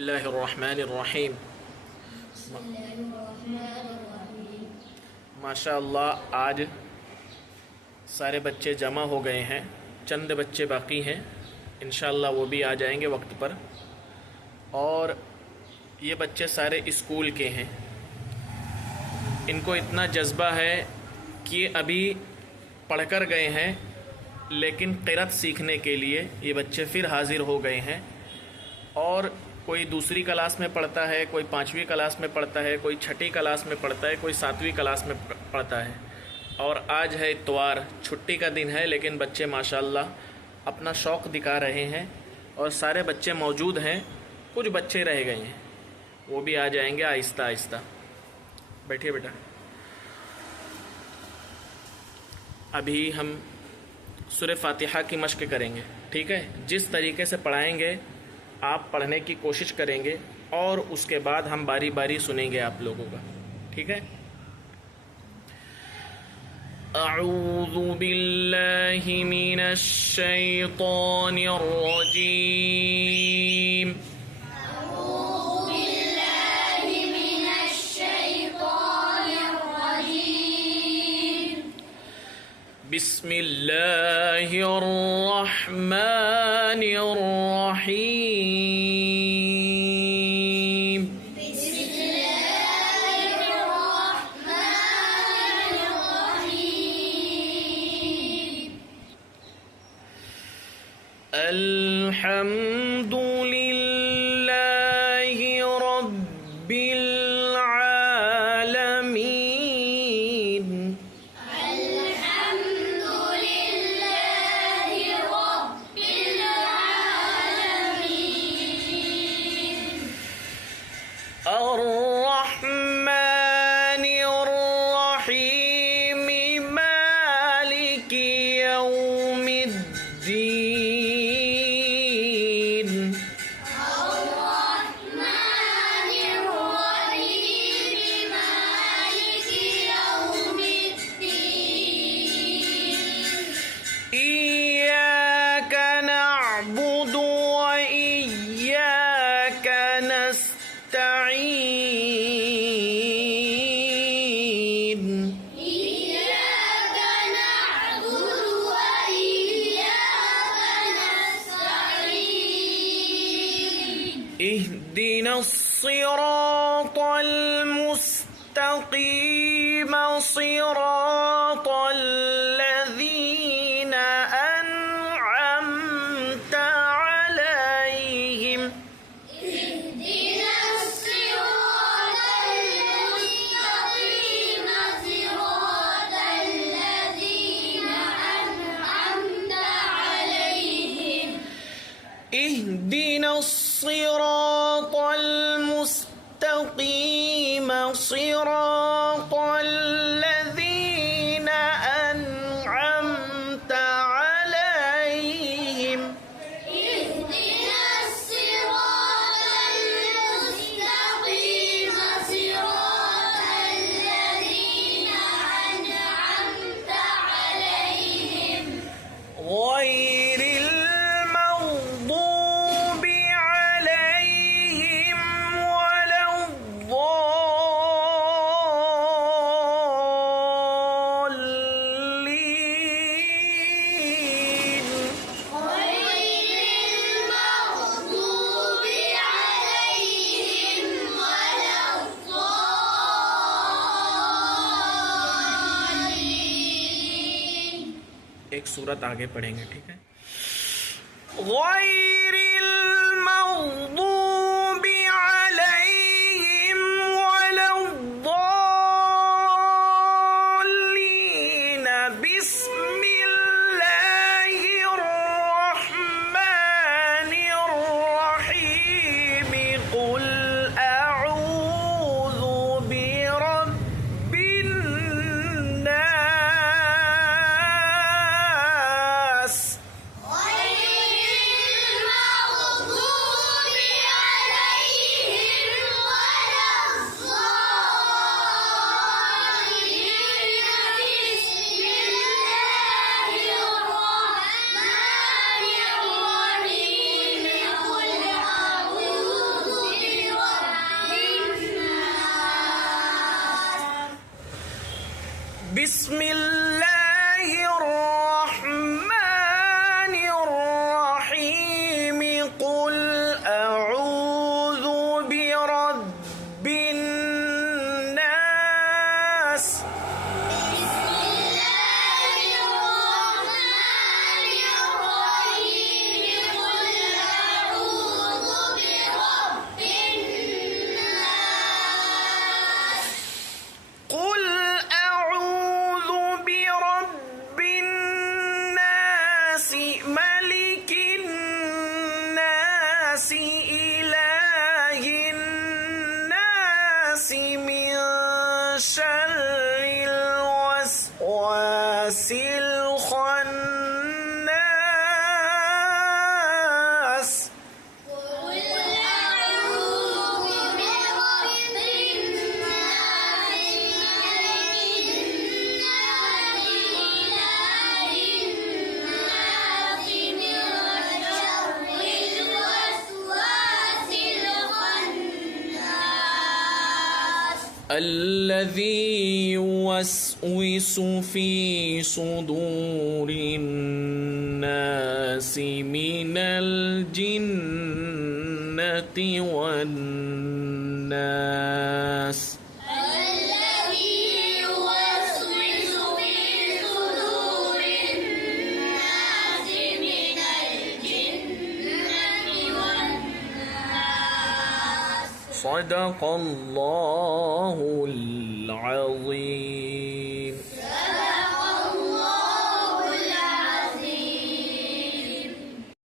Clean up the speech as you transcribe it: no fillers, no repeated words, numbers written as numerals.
बिस्मिल्लाहिर्रहमानिर्रहीम। माशाअल्लाह आज सारे बच्चे जमा हो गए हैं, चंद बच्चे बाकी हैं, इंशाअल्लाह वो भी आ जाएंगे वक्त पर। और ये बच्चे सारे स्कूल के हैं, इनको इतना जज्बा है कि अभी पढ़कर गए हैं लेकिन क़िरात सीखने के लिए ये बच्चे फिर हाज़िर हो गए हैं। और कोई दूसरी क्लास में पढ़ता है, कोई 5वीं क्लास में पढ़ता है, कोई 6ठी क्लास में पढ़ता है, कोई 7वीं क्लास में पढ़ता है। और आज है इतवार, छुट्टी का दिन है, लेकिन बच्चे माशाअल्लाह अपना शौक़ दिखा रहे हैं और सारे बच्चे मौजूद हैं। कुछ बच्चे रह गए हैं, वो भी आ जाएंगे आहिस्ता आहिस्ता। बैठिए बेटा। अभी हम सूरह फातिहा की मश्क करेंगे, ठीक है? जिस तरीके से पढ़ाएंगे आप पढ़ने की कोशिश करेंगे और उसके बाद हम बारी बारी सुनेंगे आप लोगों का, ठीक है? अऊज़ु बिल्लाहि मिनश शैतानिर रजीम। बिस्मिल्लाहिर रहमानिर रहीम। अल्हम्दुलिल्लाहि रब्बिल आलमीन। अर्रहमानिर रहीम मालिकि यौमिद्दीन। इय्याक नअबुदु व इय्याक नस्तईन। इहदिनस सिरातल मुस्तक़ीम सिरातल लज़ीना अनअमता अलैहिम। इहदिनस सिरातल मुस्तक़ीम सिरातल लज़ीना अनअमता अलैहिम। गैरिल मग़दूबि अलैहिम वलद्दॉल्लीन। एक सूरत आगे पढ़ेंगे, ठीक है? गैरिल मग़दूबि अलैहिम वलद्दॉल्लीन। बिस्मिल्लाहिर रहमानिर रहीम। क़ुल अऊज़ु बिरब्बिन नास। بسم الله الرحمن الرحيم قل أعوذ برب الناس بسم الله الرحمن الرحيم قل أعوذ برب الناس قل أعوذ برب الناس ملك الناس إله الناس من شر الوسواس الخناس قل أعوذ برب الناس الذي يوسوس في صدور الناس من الجنة والناس الذي يوسوس في صدور الناس من الجنة والناس صدق الله العظيم.